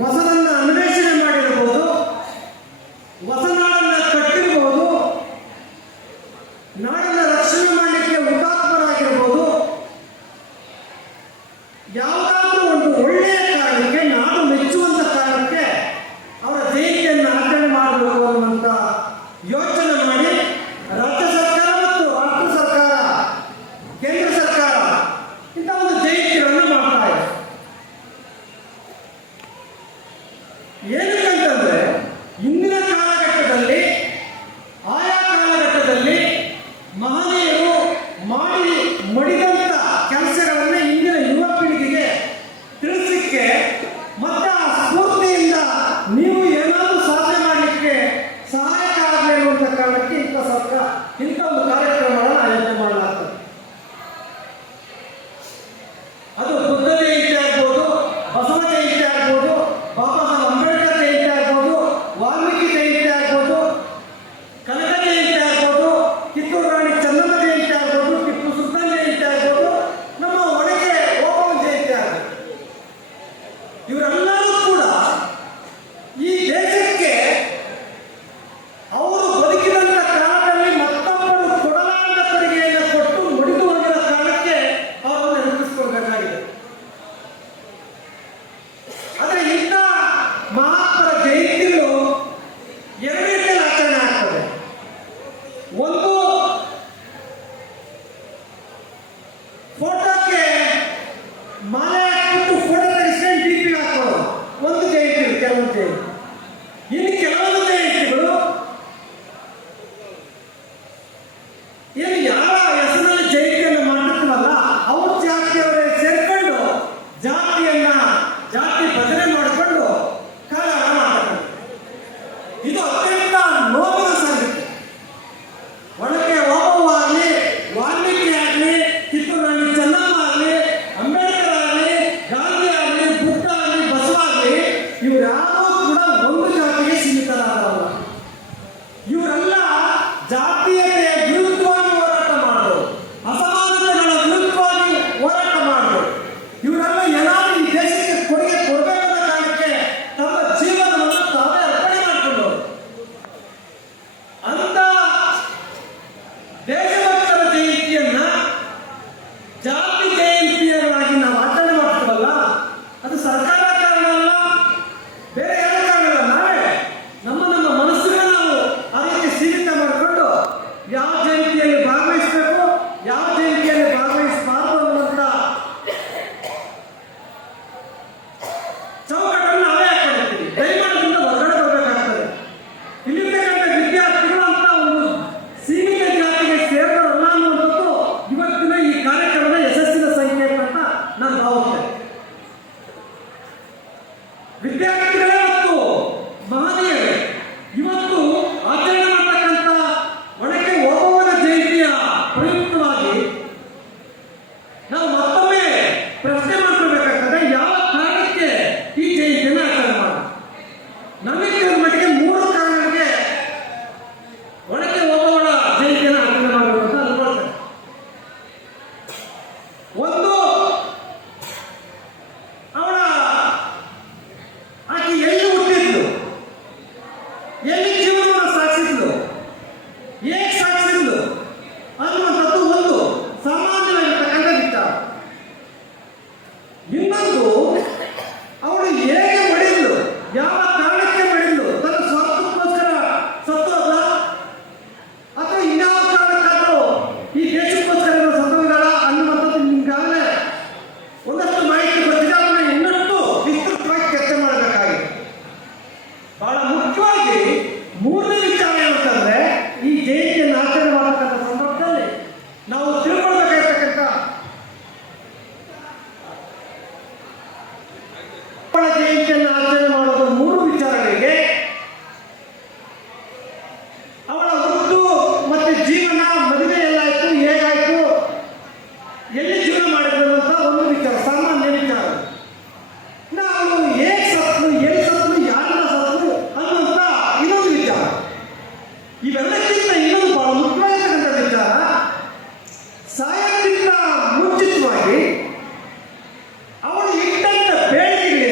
ಹೊಸದನ್ನ ಅನ್ವೇಷಣೆ ಮಾಡಿರಬಹುದು, ಹೊಸನಾಡನ್ನ ಕಟ್ಟಿರಬಹುದು, ನಾಡನ್ನ ರಕ್ಷಣೆ ಮಾಡಲಿಕ್ಕೆ ಹುತಾತ್ಮರಾಗಿರಬಹುದು. ಯಾವುದಾದ್ರೂ ಒಂದು ಒಳ್ಳೆಯ ಕಾರಣಕ್ಕೆ, ನಾಡು ಮೆಚ್ಚುವಂತ ಕಾರಣಕ್ಕೆ ಅವರ ಜಯಂತಿಯನ್ನು ಆಚರಣೆ ಮಾಡಬೇಕು ಅನ್ನುವಂಥ ಯೋಚನೆ ಮಾಡಿ ರಾಜ್ಯ ಸರ್ಕಾರ ಮತ್ತು ರಾಷ್ಟ್ರ ಸರ್ಕಾರ, ಕೇಂದ್ರ ಸರ್ಕಾರ ಇಂಥ ಒಂದು ಜಯಂತಿಗಳನ್ನು ಮಾಡ್ತಾ ಇದೆ. ಏನಕ್ಕಂತಂದ್ರೆ ಇಂದಿನ ಕಾಲಘಟ್ಟದಲ್ಲಿ, ಆಯಾ ಕಾಲಘಟ್ಟದಲ್ಲಿ ಮಹನೀಯರು ಮಾಡಿ ಮಡಿದಂತ ಕೆಲಸಗಳನ್ನ ಇಂದಿನ ಯುವ ಪೀಳಿಗೆಗೆ ತಿಳಿಸಲಿಕ್ಕೆ ಮತ್ತೆ ಆ ಸ್ಫೂರ್ತಿಯಿಂದ ನೀವು ಏನಾದರೂ ಸಾಧನೆ ಮಾಡಲಿಕ್ಕೆ ಸಹಾಯಕ ಆಗಲಿ ಅನ್ನುವಂಥ ಕಾರಣಕ್ಕೆ ಇಂಥ ಸರ್ಕಾರ ಇಂಥ ಒಂದು ಕಾರ್ಯಕ್ರಮಗಳನ್ನು ಆಯೋಜನೆ ಮಾಡಲಾಗ್ತದೆ. ಅದು ಬುದ್ಧ ಜಯಂತಿ ಆಗ್ಬೋದು, ಬಸವ ಜಯಂತಿ ಆಗ್ಬೋದು, ಬಾಬಾ ಸಾಹೇಬ್ ಅಂಬೇಡ್ಕರ್ ಜಯಂತಿ ಆಗ್ಬೋದು, ವಾಲ್ಮೀಕಿ ಜಯಂತಿ ಆಗ್ಬೋದು, ಕನಕ ಜಯಂತಿ ಆಗ್ಬೋದು, ಕಿತ್ತೂರು ರಾಣಿ ಚೆನ್ನಮ್ಮ ಜಯಂತಿ ಆಗ್ಬೋದು, ಟಿಪ್ಪು ಸುಲ್ತಾನ್ ಜಯಂತಿ ಆಗ್ಬೋದು, ನಮ್ಮ ಒಳಗೆ ಓಬವ್ವ ಜಯಂತಿ ಆಗ್ಬೋದು. ಇವರೆಲ್ಲರೂ ಕೂಡ ಈ ದೇಶಕ್ಕೆ ಅವರು ಬದುಕಿದಂತ ಕಾಲದಲ್ಲಿ ಮತ್ತೊಬ್ಬರು ಕೊಡಲಾರದ ಕೊಡುಗೆಯನ್ನು ಕೊಟ್ಟು ಮುಡಿದು ಹೋಗಿರೋ ಕಾರಣಕ್ಕೆ ಅವರನ್ನು ನೆನಪಿಸಿಕೊಳ್ಬೇಕಾಗಿದೆ. ಆದರೆ ಇಂಥ ಮಹಾತ್ಮರ ಜಯಂತಿಗಳು ಎರಡು ರೀತಿಯಲ್ಲಿ ಆಚರಣೆ ಆಗ್ತದೆ. ಒಂದು, ಫೋಟೋಕ್ಕೆ ಮಾಲೆ ಹಾಕ್ಬಿಟ್ಟು ಫೋಟೋ ತೆಗೆಸ್ಕೊಂಡು ಡಿಪಿ ಹಾಕೋದು ಒಂದು ಜಯಂತಿ, ಕೆಲವೊಂದು ಜಯಂತಿ. ಇನ್ನು ಕೆಲವೊಂದು ಜಯಂತಿಗಳು ಏನು ಯಾರ ಹೆಸರಿನಲ್ಲಿ ಜಯಂತಿಯನ್ನು ಮಾಡಿರ್ತೀವಲ್ಲ ಅವ್ರ ಜಾತಿಯವರೇ ಸೇರ್ಕೊಂಡು ಜಾತಿ ಭಜನೆ ಮಾಡಿಕೊಂಡು ಕಾಲಹರಣ ಮಾಡ್ತಾರೆ. ಇದು ಅತ್ಯಂತ ನೋವಿನ ಸಂಗತಿ. ಒಳಗೆ ಓಬವ್ವ ಆಗಲಿ, ವಾಲ್ಮೀಕಿ ಆಗಲಿ, ಕಿತ್ತೂರು ರಾಣಿ ಚೆನ್ನಮ್ಮ ಆಗಲಿ, ಅಂಬೇಡ್ಕರ್ ಆಗಲಿ, ಗಾಂಧಿ ಆಗಲಿ, ಬುದ್ಧ ಆಗಲಿ, ಬಸವ ಆಗಲಿ, ಇವರ್ಯಾರೂ ಕೂಡ ಒಂದು ಜಾತಿಗೆ ಸೀಮಿತರಾದವರು. ಇವರೆಲ್ಲ ಜಾತೀಯತೆಯ ವಿರುದ್ಧವಾಗಿ ಹೋರಾಟ ಮಾಡೋರು, ಅಸಮಾನತೆಗಳ ವಿರುದ್ಧವಾಗಿ ಹೋರಾಟ ಮಾಡೋರು. ಇವರೆಲ್ಲ ಏನಾದರೂ ಈ ದೇಶಕ್ಕೆ ಕೊಡುಗೆ ಕೊಡಬೇಕನ್ನೋ ಕಾರಣಕ್ಕೆ ತಮ್ಮ ಜೀವನವನ್ನು ತಾವೇ ಅರ್ಪಣೆ ಮಾಡಿಕೊಂಡವರು. ಅಂತ ದೇಶಭಕ್ತರ ಜಯಂತಿಯನ್ನ ಜಾತಿ ಜಯಂತಿಯನ್ನಾಗಿ ನಾವು ಆಚರಣೆ ಮಾಡ್ತೀವಲ್ಲ, ಅದು ಸರ್ಕಾರ ಕಾರಣ ಅಲ್ಲ, ಬೇರೆ ಯಾರ ಕಾರಣ ಅಲ್ಲ. ನಾವೇ ನಮ್ಮ ಮನಸ್ಸಿಗೆ ನಾವು ಆ ರೀತಿ ಸೀಮಿತ ಮಾಡಿಕೊಂಡು ಯಾವ ಜಯಂತಿಯಲ್ಲಿ ಭಾಗವಹಿಸಬೇಕು, ಯಾವ ಜಯಂತಿಯಲ್ಲಿ ಭಾಗವಹಿಸಬಾರದು ಅನ್ನುವಂಥ ಚೌಕಟ್ಟನ್ನು ನಾವೇ ಹಾಕೊಂಡಿರ್ತೀವಿ. ದಯಮಾಡಿದಿಂದ ಹೊರಗಡೆ ಬರಬೇಕಾಗ್ತದೆ. ಇಲ್ಲಿರ್ತಕ್ಕಂಥ ವಿದ್ಯಾರ್ಥಿಗಳು ಅಂತ ಒಂದು ಸೀಮಿತ ಜಾತಿಗೆ ಸೇರಿದವರಲ್ಲ ಅನ್ನುವಂಥದ್ದು ಇವತ್ತಿನ ಈ ಕಾರ್ಯಕ್ರಮದ ಯಶಸ್ಸಿನ ಸಂಕೇತ ಅಂತ ನಾನು ಭಾವಿಸ್ತೇನೆ. ವಿದ್ಯಾರ್ಥಿಗಳೇ ಮತ್ತು ಮಹನೀಯರೇ, ಇವತ್ತು ಆಚರಣೆ ಮಾಡತಕ್ಕಂಥ ಒಳಗೆ ಓಬವ್ವನ ಜಯಂತಿಯ ಪ್ರಯುಕ್ತವಾಗಿ ನಾವು ಮತ್ತೊಮ್ಮೆ ಪ್ರಶ್ನೆ ಮಾಡ್ಕೊಳ್ಬೇಕಾಗ್ತದೆ, ಯಾವ ಕಾರಣಕ್ಕೆ ಈ ಜಯಂತಿಯನ್ನು ಆಚರಣೆ ಮಾಡೋದು. ನಮಗೆ ತಿಳಿದ ಮಟ್ಟಿಗೆ 3 ಕಾರಣಕ್ಕೆ ಒಳಗೆ ಓಬವ್ವನ ಜಯಂತಿಯನ್ನು ಆಚರಣೆ ಮಾಡಬೇಕು ಅಂತ ಅನ್ಕೊಳ್ತೇನೆ. ಒಂದು, ಆಕೆ ಎಲ್ಲಿ ಹುಟ್ಟಿದ್ಲು, ಎಲ್ಲಿ ಜೀವನವನ್ನು ಸಾಗಿಸಿದ್ಲು, ಹೇಗೆ ಸಾಗಿಸಿದ್ಲು ಅನ್ನುವಂಥದ್ದು ಒಂದು ಸಾಮಾನ್ಯವಾಗಿರ್ತಕ್ಕಂಥ ವಿಚಾರ. ಇನ್ನೊಂದು, ಅವಳು ಹೇಗೆ ಮಡಿದ್ಲು, ಯಾವ ಕಾರಣಕ್ಕೆ ಮಡಿದ್ಲು, ತನ್ನ ಸ್ವಾರ್ಥಕ್ಕೋಸ್ಕರ ಸತ್ತೋದ್ಲ ಅಥವಾ ಇನ್ಯಾವ ಕಾರಣಕ್ಕಾದರೂ ಈ ದೇಶಕ್ಕೋಸ್ಕರ ಸತ್ತೋಗಳ ಅನ್ನುವಂಥದ್ದು ನಿಮ್ಗಾಗಲೇ ಒಂದಷ್ಟು ಮಾಹಿತಿ ಗೊತ್ತಿದೆ. ಅದನ್ನ ಇನ್ನಷ್ಟು ವಿಸ್ತೃತವಾಗಿ ಚರ್ಚೆ ಮಾಡಬೇಕಾಗಿದೆ. ಬಹಳ ಮುಖ್ಯವಾಗಿ 3ನೇ ವಿಚಾರ ಏನಂತಂದ್ರೆ, ಈ ಜಯಂತಿಯನ್ನು ಆಚರಣೆ ಮಾಡತಕ್ಕಂಥ ಸಂದರ್ಭದಲ್ಲಿ ನಾವು ತಿಳ್ಕೊಳ್ಬೇಕಾಗಿರ್ತಕ್ಕಂಥ ಜಯಂತಿಯನ್ನು ಆಚರಣೆ ಮಾಡೋದು 3 ವಿಚಾರಗಳಿಗೆ. ಅವಳ ಹುಟ್ಟು ಮತ್ತೆ ಜೀವನ, ಮದುವೆ ಎಲ್ಲಾಯ್ತು, ಹೇಗಾಯ್ತು, ಎಲ್ಲಿ ಜೀವನ ಮಾಡಿದ್ರು ಅಂತ ಒಂದು ವಿಚಾರ, ಸಾಮಾನ್ಯ ವಿಚಾರ. ನಾವು ಹೇಗೆ ಸತ್ಲು, ಎಲ್ಲಿ ಸತ್ಲು, ಯಾರನ್ನ ಸತ್ಲು ಅನ್ನುವಂಥ ಇನ್ನೊಂದು ವಿಚಾರ. ಇವೆಲ್ಲಕ್ಕಿಂತ ಇನ್ನೊಂದು ಬಹಳ ಮುಖ್ಯವಾಗಿರ್ತಕ್ಕಂಥ ವಿಚಾರ, ಸಾಯಕ್ಕಿಂತ ಮುಂಚಿತವಾಗಿ ಅವಳು ಇಟ್ಟಂತ ಬೇಡಿಕೆ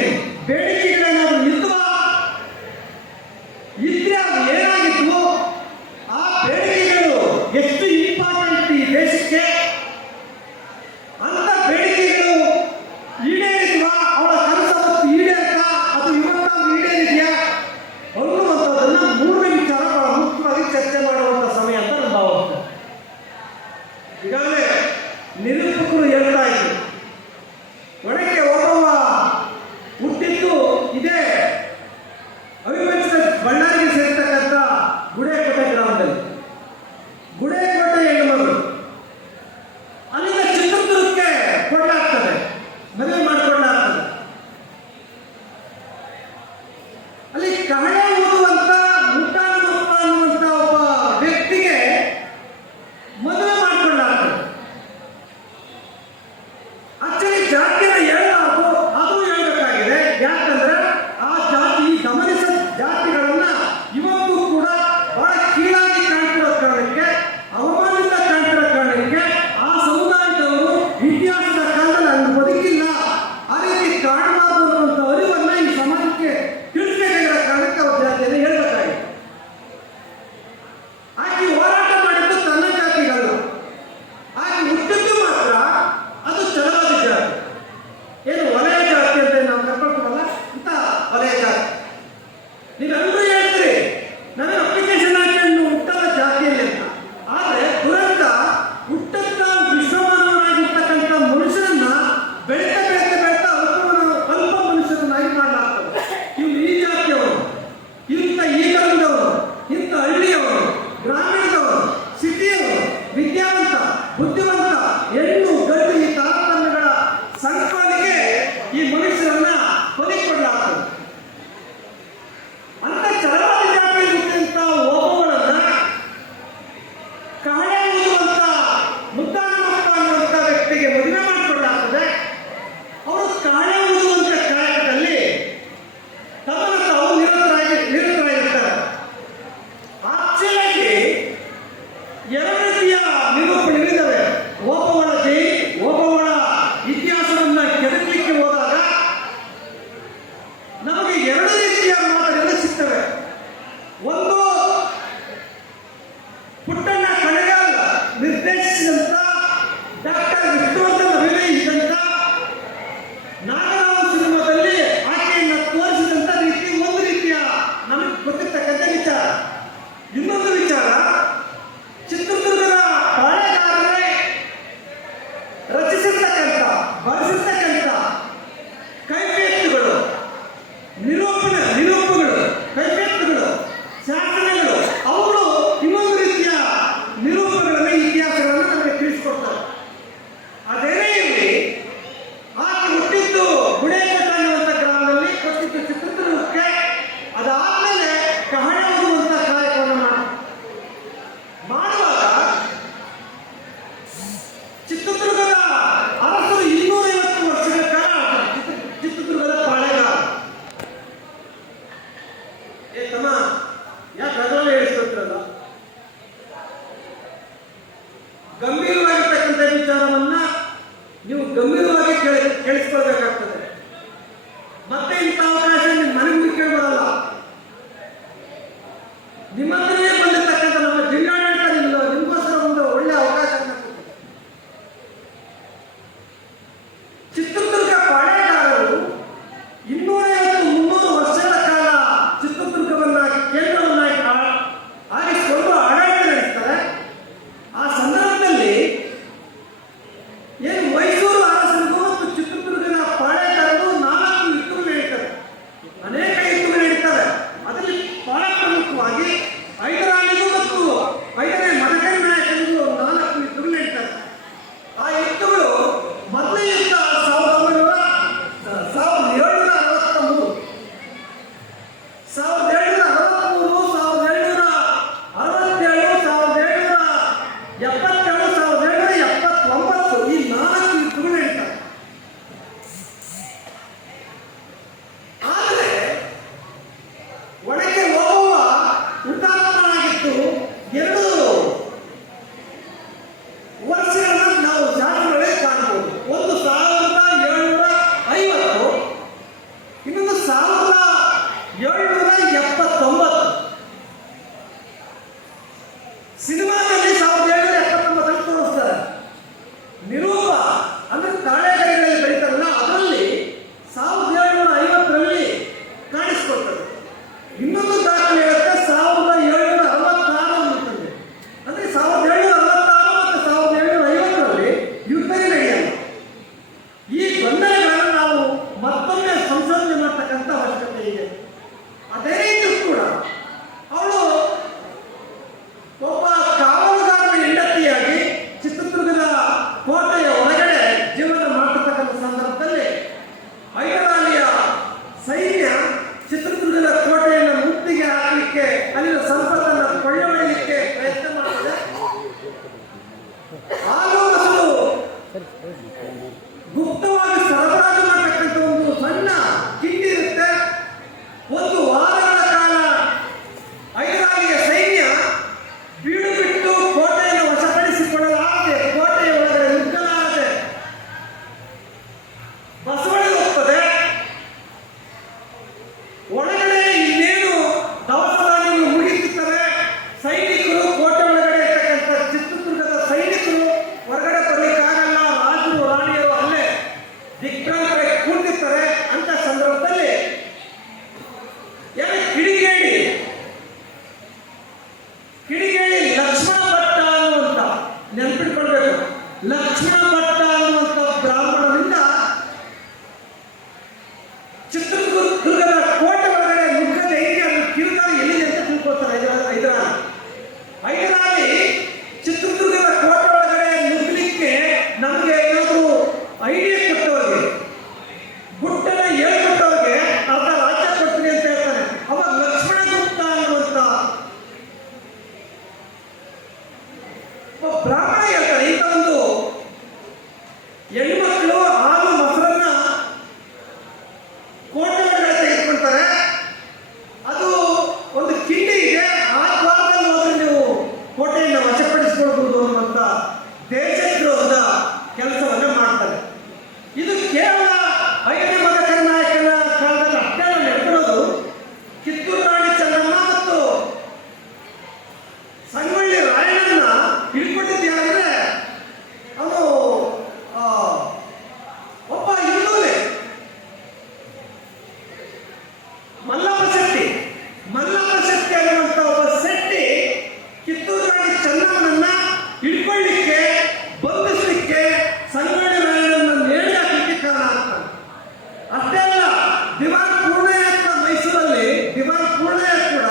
ದಿವಾನ್ ಪೂರ್ಣಯ್ಯ ಮೈಸೂರಲ್ಲಿ ದಿವಾನ್ ಪೂರ್ಣಯ್ಯ ಕೂಡ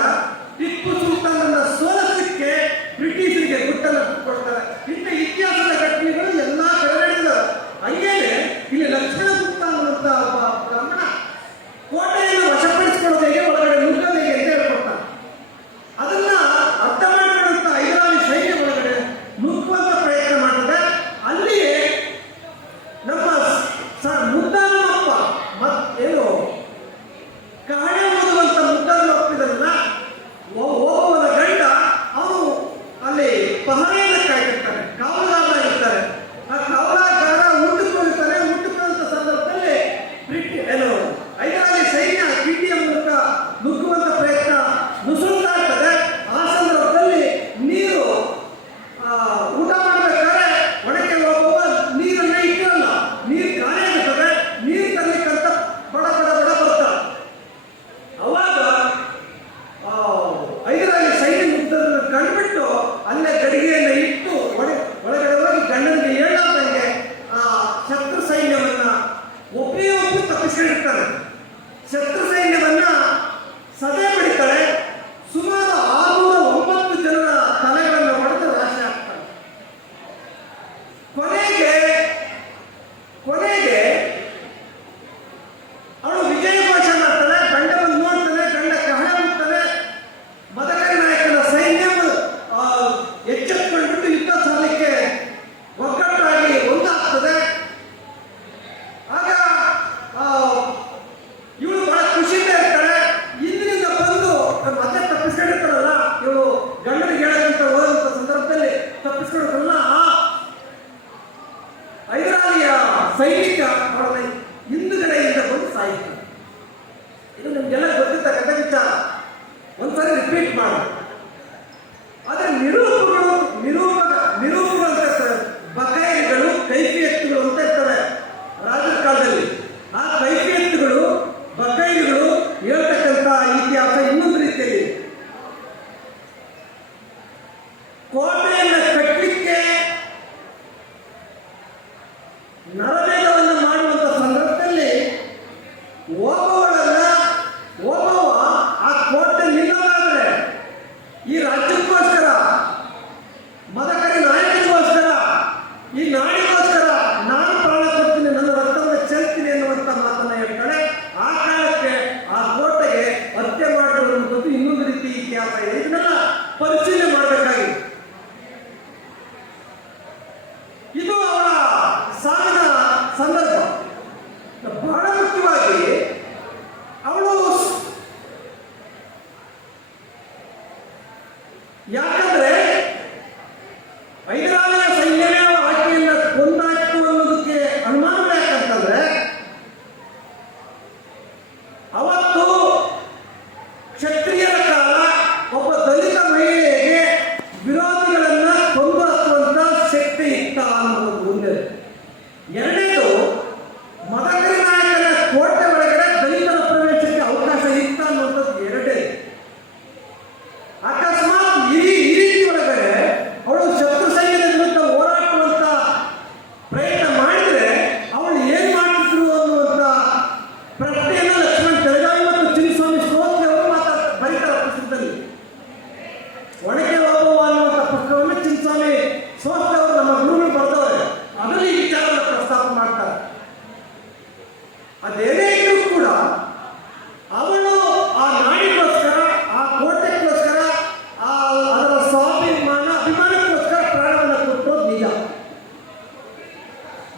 ಟಿಪ್ಪು ಸುಲ್ತಾನನ್ನ ಸೋಲಿಸಲಿಕ್ಕೆ ಬ್ರಿಟಿಷರಿಗೆ ಗುಟ್ಟನ್ನು ಕೊಡ್ತಾರೆ. ಇಂಥ ಇತಿಹಾಸದ ಘಟನೆಗಳು ಎಲ್ಲಾ ಕಡೆ ನಡೆದಿದ್ದಾವೆ. ಹಂಗೇನೆ ಇಲ್ಲಿ ಲಕ್ಷ್ಮಣಗುಪ್ತ ಅನ್ನುವಂತ ಒಬ್ಬ ಬ್ರಾಹ್ಮಣ ಕೋಟೆಯನ್ನು ವಶಪಡಿಸಿಕೊಳ್ಳೋದು ಹೇಗೆ, ಒಳಗಡೆ ನುಗ್ಗೋದು ಹೇಗೆ ಅಂತ ಹೇಳ್ಕೊಡ್ತಾನೆ. ಅದನ್ನ ಅರ್ಥ ಮಾಡಿಕೊಳ್ಳುವಂತ ಹೈದರಾಲಿ ಸೈನ್ಯ ಒಳಗಡೆ ನುಗ್ಗುವಂತ ಪ್ರಯತ್ನ ಮಾಡಿದ್ರೆ ಅಲ್ಲಿಯೇ ನಮ್ಮ ಮುದ್ದಾನಪ್ಪ ಏನು ಕಹಳೆ ಓದುವಂತ ಮುದ್ದಾನಪ್ಪಿದನ್ನ ಹೋಗುವನ ಗಂಡ ಅವನು ಅಲ್ಲಿ ಪಹರೆಯನ್ನು ಕಾಯ್ತಿರ್ತಾನೆ, ಕಾವಲುಗಾರ ಇರ್ತಾರೆ. ಆ ಕಾವಲುಗಾರ ಊಟಕ್ಕೆ ಹೋಗ್ತಾನೆ. ಊಟಕ್ಕೆ ಹೋದಂತ ಸಂದರ್ಭದಲ್ಲಿ ಏನು ಹೈದರಾಲಿ ಸೈನ್ಯ ಕಿಂಡಿಯ ಮೂಲಕ ನುಗ್ಗುವಂತ ಪ್ರಯತ್ನ ನುಸುಳ್ತಾ ಇರ್ತದೆ. ಆ ಸಂದರ್ಭದಲ್ಲಿ ನೀರು ಊಟ ಮಾಡಬೇಕಾದ್ರೆ ಒಳಗೆ ಹೋಗುವ ನೀರನ್ನ ಇಟ್ಟಿರಲ್ಲ, ನೀರು ಖಾಲಿ ಆಗುತ್ತದೆ. ನೀರು ತರಲಿಕ್ಕಂತ ಬಡ ಬಡ ಬಡ ಬರ್ತಾರೆ. ಅವಾಗ ಹೈದರಾಲಿ ಸೈನ್ಯ ಮುಗ್ದನ್ನು ಕಂಡುಬಿಟ್ಟು ಅಲ್ಲೇ ಗಡಿಗೆಯನ್ನು ಇಟ್ಟು ಒಳಗಡೆ ಹೋಗಿ ಗಂಡನಿಗೆ ಹೇಳಾದಂಗೆ ಆ ಶತ್ರು ಸೈನ್ಯವನ್ನ ಒಬ್ಬರೇ ಒಬ್ಬರು ತಪ್ಪಿಸಿಕೊಂಡಿರ್ತಾರೆ. ಶತ್ರು ಸೈನ್ಯವನ್ನ ಸದೆ ಬಿಡ್ತಾರೆ. ಸುಮಾರು 609 ಜನರ ತಲೆಗಳನ್ನು ಹೊಡೆದು ನಾಶ ಆಗ್ತಾರೆ. ಕೊನೆಗೆ ಅವಳು ವಿಜಯ ಘೋಷ ಮಾಡ್ತಾನೆ. ಗಂಡ ಬಂದು ನೋಡ್ತಾನೆ, ಗಂಡ ಕಹಳೆ ಹೋಗ್ತಾನೆ. ಮದಕರಿ ನಾಯಕನ ಸೈನ್ಯ ಎಚ್ಚೆತ್ತುಕೊಂಡ್ಬಿಟ್ಟು ಯುದ್ಧ ಸಾಲಿಕ್ಕೆ ಒಗ್ಗಟ್ಟಾಗಿ ಒಂದಾಗ್ತದೆ. ಆಗ ಇವಳು ಬಹಳ ಖುಷಿಯಿಂದ ಇರ್ತಾಳೆ. ಇಂದಿನಿಂದ ಬಂದು ಮತ್ತೆ ತಪ್ಪಿಸ್ಕೊಂಡಿರ್ತಾರಲ್ಲ, ಇವಳು ಗಂಡನಿಗೆ ಹೇಳಕ್ಕಂತ ಹೋದಂತ ಸಂದರ್ಭದಲ್ಲಿ ತಪ್ಪಿಸ್ಕೊಳ್ಳೋದಲ್ಲ, ಹೈದರಾಲಿಯ ಸೈನಿಕ ಅವಳ ಹಿಂದುಗಡೆಯಿಂದ ಬಂದು ಸಾಯಿಸ್ತಾರೆ. ಇದು ನಿಮ್ಗೆಲ್ಲ ಗೊತ್ತಿದ್ದ ಕಥೆ ವಿಚಾರ, ಒಂದ್ಸರಿ ರಿಪೀಟ್ ಮಾಡಿ. ಆದ್ರೆ ನಿರೂಪಗಳು ಅಂತ ಇರ್ತಾರೆ, ಬಕಾಯಿಗಳು ಕೈಫಿಯತ್ತುಗಳು ಅಂತ ಇರ್ತವೆ ರಾಜರ ಕಾಲದಲ್ಲಿ. ಆ ಕೈಫಿಯತ್ತುಗಳು ಬಕಾಯಿಗಳು ಹೇಳ್ತಕ್ಕಂಥ ಇತಿಹಾಸ ಇನ್ನೊಂದು ರೀತಿಯಲ್ಲಿ. ಕೋಟೆಯನ್ನು ಕಟ್ಟಲಿಕ್ಕೆ ನರಮೇಧವನ್ನು ಮಾಡುವಂತ ಸಂದರ್ಭದಲ್ಲಿ ಒಬ್ಬವ ಆ ಕೋಟೆ ನಿಲ್ಲದಾದ್ರೆ ಈ ರಾಜ್ಯಕ್ಕೋಸ್ಕರ, ಮದಕರಿ ನಾಯಕನಿಗೋಸ್ಕರ, ಈ ನಾಡಿಗೋಸ್ಕರ ನಾನು ಪ್ರಾಣ ಕೊಡ್ತೀನಿ, ನನ್ನ ರಕ್ತವನ್ನು ಚೆಲ್ತೀನಿ ಎನ್ನುವಂತ ಮಾತನ್ನ ಹೇಳ್ತಾಳೆ. ಆ ಕಾಲಕ್ಕೆ ಆ ಕೋಟೆಗೆ ಹತ್ಯೆ ಮಾಡಿರುವಂಥದ್ದು ಇನ್ನೊಂದು ರೀತಿ ಇತಿಹಾಸ ಇದೆ. ಇದನ್ನೆಲ್ಲ ಪರಿಶೀಲನೆ ಮಾಡಬೇಕಾಗಿದೆ. ಇದು ಅವಳ ಸಾವಿನ ಸಂದರ್ಭ. ಬಹಳ ಮುಖ್ಯವಾಗಿ ಅವಳು, ಯಾಕಂದ್ರೆ ಹೈದರಾಲಿಯ ಸೈನ್ಯವೇ ಆಕೆಯನ್ನ ಕೊಂದಾಯ್ತು ಅನ್ನೋದಕ್ಕೆ ಅನುಮಾನ ಯಾಕಂತಂದ್ರೆ, ಅವತ್ತು ಕ್ಷತ್ರಿಯರ ಕಾಲ ಒಬ್ಬ ದಲಿತ ಮಹಿಳೆಗೆ ವಿರೋಧಿಗಳನ್ನ ಕೊಂದು ಹಾಕುವಂತ ಶಕ್ತಿ ಇತ್ತ ಅನ್ನೋದು ಒಂದೇ. ಎರಡನೇದು, ಮದಕರಿ ನಾಯಕನ ಕೋಟೆ ಒಳಗಡೆ ದಲಿತರ ಪ್ರವೇಶಕ್ಕೆ ಅವಕಾಶ ಇತ್ತ ಅನ್ನುವಂಥದ್ದು ಎರಡೇ. ಅಕಸ್ಮಾತ್ ಈ ರೀತಿ ಒಳಗಡೆ ಅವಳು ಶತ್ರು ಸೈನ್ಯದ ವಿರುದ್ಧ ಹೋರಾಡುವಂತ ಪ್ರಯತ್ನ ಮಾಡಿದ್ರೆ ಅವಳು ಏನ್ ಮಾಡ್ತಿದ್ರು ಅನ್ನುವಂತ ಪ್ರಶ್ನೆಯನ್ನು ಲಕ್ಷ್ಮಣ ತೆಲಗಾವಿ ಮತ್ತು ಚಿನ್ನಸ್ವಾಮಿ ಶ್ರೋತ್ರಿ ಅವರು ಬರೀತಾರೆ ಪುಸ್ತಕದಲ್ಲಿ. ಒಣಕೆ ಹೋಗುವ ಅನ್ನುವಂಥ ಪುಸ್ತಕವನ್ನು ಚಿನ್ನಸ್ವಾಮಿ ಶ್ರೋತ್ರಿ ಅವರು ನಮ್ಮ ಗುರುಗಳು ಬರೆದವರು. ಅದರಲ್ಲಿ ಈ ವಿಚಾರವನ್ನು ಪ್ರಸ್ತಾಪ ಮಾಡ್ತಾರೆ. ಅದೇನೇ ಇದ್ರೂ ಕೂಡ ಅವಳು ಆ ನಾಡಿಗೋಸ್ಕರ, ಆ ಕೋಟೆಗೋಸ್ಕರ, ಅದರ ಅಭಿಮಾನಕ್ಕೋಸ್ಕರ ಪ್ರಾಣವನ್ನು ಕೊಟ್ಟೋದು ನಿಜ.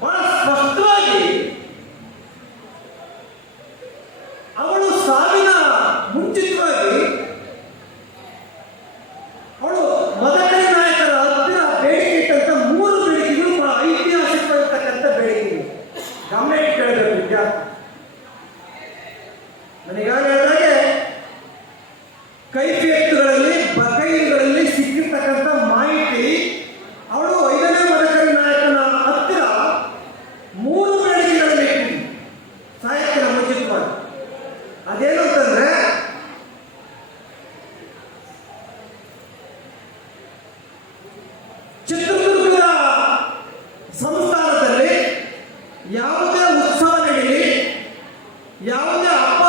ಬಹಳ ಸ್ಪಷ್ಟವಾಗಿ ಅವಳು ಸಾವಿನ ಮುಂಚಿತವಾಗಿ ಅವಳು ಮದಕರಿ ನಾಯಕರ ಹತ್ತಿರ ಬೇಡಿಕೆ ಇಟ್ಟಂತ 3 ಬೇಡಿಕೆಗಳು ಬಹಳ ಐತಿಹಾಸಿಕವಾಗಿರ್ತಕ್ಕಂಥ ಬೇಡಿಕೆಗಳು. ಗಮನ ಇಟ್ಟು ಕೇಳಬೇಕು ವಿದ್ಯಾರ್ಥಿ. ನನಗಾಗ ಹೇಳಿದಾಗೆ ಕೈಫಿಯತ್ತುಗಳಲ್ಲಿ ಬಕೈಗಳಲ್ಲಿ ಸಿಕ್ಕಿರ್ತಕ್ಕಂಥ ಮಾಹಿತಿ, ಅವಳು 5ನೇ ಮದಕರಿ ನಾಯಕನ ಹತ್ತಿರ 3 ಬೇಡಿಕೆಗಳಲ್ಲಿ ಸಾಹಿತ್ಯ ಮುಂಚಿತವಾಗಿ. ಅದೇನು ಅಂತಂದ್ರೆ, ಚಿತ್ರದುರ್ಗದ ಸಂಸ್ಥಾನದಲ್ಲಿ ಯಾವುದೇ ಉತ್ಸವ ನಡೀಲಿ, ಯಾವುದೇ ಹಬ್ಬ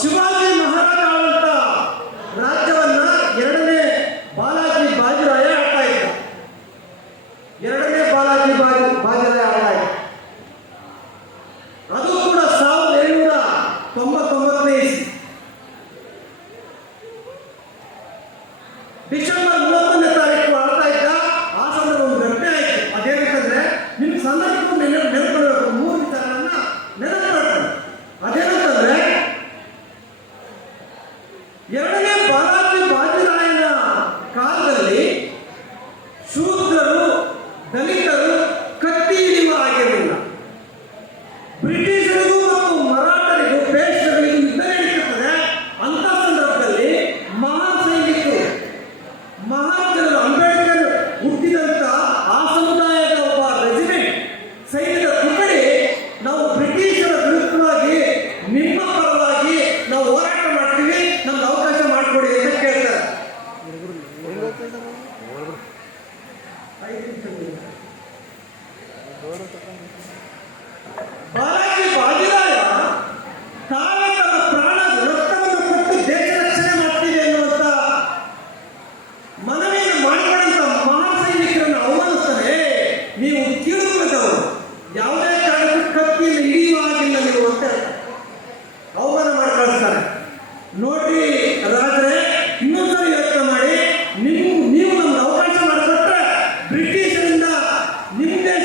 ಶಿವಾಜಿ ಮಹಾರಾಜ ಆದಂತ ರಾಜ್ಯವನ್ನ ಎರಡನೇ ಬಾಲಾಜಿ ಬಾಜಿರಾಯ ಆಳ್ತಾ ಇದ್ದ. ಎರಡನೇ ಬಾಲಾಜಿ ಬಾಜಿರಾಯ ಆಳ್ತಾ ಇದ್ದ. ಅದು ಕೂಡ 1799ನೇ ಇಸ್ವಿ ಡಿಸೆಂಬರ್ 31ನೇ ತಾರೀಕು ಆಳ್ತಾ ಇದ್ದ. ಆ ಸಂದರ್ಭ ಒಂದು ಘಟನೆ ಆಯ್ತು. ಅದೇನಂತಂದ್ರೆ ನಿಮ್ಗೆ ಸಂದರ್ಭ ನೆನಪಿಡಬೇಕು. 3 ವಿಚಾರಗಳನ್ನ ನೆನಪಿಡ್ತಾರೆ. ಅದೇನಂತಂದ್ರೆ ಎರಡನೇ ಬಾಲಾಜಿ ಬಾಜಿರಾಯನ ಕಾಲದಲ್ಲಿ ಶೂದ್ರರು, ದಲಿತರು ಕತ್ತಿ ಹಿಡಿಯುವ ಆಗಿರಲಿಲ್ಲ. ಬ್ರಿಟಿಷರಿಗೂ ಮತ್ತು ಮರಾಠರಿಗೂ ಪೇಶ್ವೆಗಳಿಗೂ ಯುದ್ಧ ನಡೀತಿರ್ತದೆ. ಅಂತ ಸಂದರ್ಭದಲ್ಲಿ ಮಹಾನ್ ಸೈನಿಕರು, ಮಹಾನ್ ಜನರು, ಅಂಬೇಡ್ಕರ್ ಹುಟ್ಟಿದಂತ ಆ ಸಮುದಾಯದ ಒಬ್ಬ ರೆಜಿಮೆಂಟ್ ಸೈನಿಕ ತುಕಡಿ ನಾವು ಬ್ರಿಟಿಷರ ವಿರುದ್ಧವಾಗಿ ನಿಮ್ಮ ಪರವಾಗಿ ನಾವು ಹೋರಾಟ ಮಾಡ್ತೀವಿ, ನಮ್ಗೆ ಅವಕಾಶ ಮಾಡಿಕೊಡಿ ಅಂತ ಕೇಳ್ತಾರೆ. ಬಾಲಾಜಿ ಬಾಜಿರಾಯ ತಾವೇ ತಮ್ಮ ಪ್ರಾಣ ರಕ್ತವನ್ನು ಕೊಟ್ಟು ದೇಶ ರಕ್ಷಣೆ ಮಾಡ್ತೀವಿ ಎನ್ನುವಂತ ಮನವಿಯನ್ನು ಮಾಡಿಕೊಂಡಂತ ಮಹಾನ್ ಸೈನಿಕರನ್ನು ಅವಮಾನಿಸ್ತಾರೆ. ನೀವು ಕೀಳುತ್ತವರು, ಯಾವುದೇ ಕಾರಣಕ್ಕೂ ಕತ್ತಿಯನ್ನು ಹಿಡಿಯುವ ಹಾಗಿಲ್ಲ ನೀವು ಅಂತ ಅವಮಾನ ಮಾಡಿ ಕಳಿಸ್ತಾರೆ. ನೋಡ್ರಿ ರಾಜರೇ, ಇನ್ನೊಂದ್ಸರಿ ಯೋಚನೆ ಮಾಡಿ. ನೀವು ನಮ್ಗೆ ಅವಕಾಶ ಮಾಡಿಕೊಟ್ರೆ ಬ್ರಿಟಿಷರಿಂದ ನಿಮ್ದೇ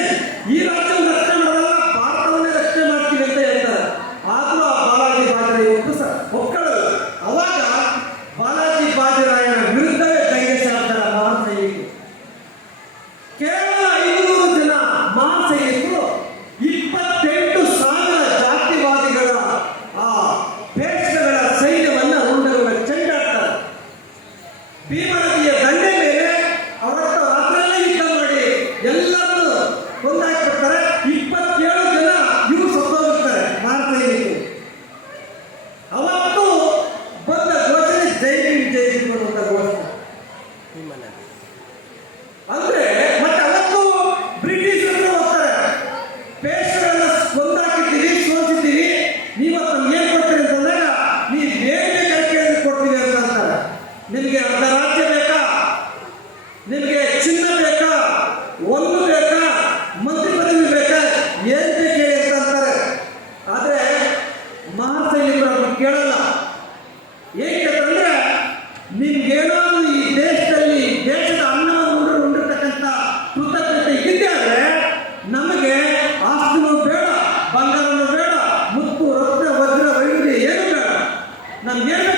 ಈ ರಾಜ್ಯವನ್ನು ರಕ್ಷಣೆ ಮಾಡಲ್ಲ, ಭಾರತವನ್ನೇ ರಕ್ಷಣೆ ಮಾಡ್ತೀವಿ ಅಂತ ಹೇಳ್ತಾರೆ. ಆದ್ರೂ ಆ ಬಾಲಾಜಿ ಬಾಜಿರಾಯ ಒಕ್ಕಳಲ್ಲ. ಅವಾಗ ಬಾಲಾಜಿ ಬಾಜಿರಾಯನ ವಿರುದ್ಧವೇ ಧೈರ್ಯ ಸಾರ್ತಾರೆ ಮಹಾನ್ ಸೈನಿಕರು. ಕೇವಲ 500 ಜನ ಮಹಾನ್ ಸೈನಿಕರು 28,000 ಜಾತಿವಾದಿಗಳ ಆ ಪೇಶ್ವೆಗಳ ಸೈನ್ಯವನ್ನ ಉಂಡಗಳ ಚೆಂಡಾಡ್ತಾರೆ. ಭೀಮಾ ನದಿಯ ದಂಡೆ ಮೇಲೆ ಅವತ್ತು ರಾತ್ರಿಯಲ್ಲೇ ಯುದ್ಧ ಮಾಡಿ ಎಲ್ಲರನ್ನು ಕೊಂದಾಕಿರ್ತಾರೆ. 27 ಜನ ಇವರು ಸತ್ತೋಗಿರ್ತಾರೆ ಮಹಾನ್ ಸೈನಿಕರು. ಅವತ್ತು ಬಂದ ಘೋಷಣೆ ಜೈ ಭೀಮ್ ಜೈ ಭೀಮ್ ಅನ್ನುವಂಥ ಘೋಷಣೆ. ಅಂದ್ರೆ ಮತ್ತೆ ಅವತ್ತು ಬ್ರಿಟಿಷರು ಹೋಗ್ತಾರೆ, ಪೇಶ್ವೆಗಳನ್ನ ಕೊಂದಾಕಿದ್ದೀವಿ, ಸೋಲಿಸಿದ್ದೀವಿ, ನೀವತ್ತು ನಮ್ಗೆ ಏನ್ ಕೊಡ್ತೀರಿ ಅಂತಂದಾಗ ನೀವು ಏನ್ ಬೇಕಾದ್ರೆ ಕೇಳಿದ್ರೆ ಕೊಡ್ತೀವಿ ಅಂತ ಅಂತಾರೆ. ನಿಮಗೆ ಅರ್ಧ ರಾಜ್ಯ ಬೇಕಾ, ನಿಮಗೆ ಚಿನ್ನ ಬೇಕಾ, ಒಂದು ಬೇಕಾ, ಮಂತ್ರಿ ಪದವಿ ಬೇಕಾ, ಏನ್ ಬೇಕು ಹೇಳಿ ಅಂತ ಅಂತಾರೆ. ಆದ್ರೆ ಮಹಾನ್ ಸೈನಿಕರು ಅದನ್ನು ಕೇಳಲ್ಲ. ಏಕೆಂತಂದ್ರೆ ನಿಮ್ಗೇನಾದ್ರು ಈ ದೇಶದಲ್ಲಿ ದೇಶದ ಅನ್ನವನ್ನು ಉಂಡಿರ್ತಕ್ಕಂಥ ಕೃತಜ್ಞತೆ ಇದ್ದೇ ಆದ್ರೆ ನಮಗೆ ಆಸ್ತಿನೂ ಬೇಡ, ಬಂಗಾರನೂ ಬೇಡ, ಮುತ್ತು ರತ್ನ ವಜ್ರ ವೈಢೂರ್ಯ ಏನು ಬೇಡ. ನಮ್ಗೇನು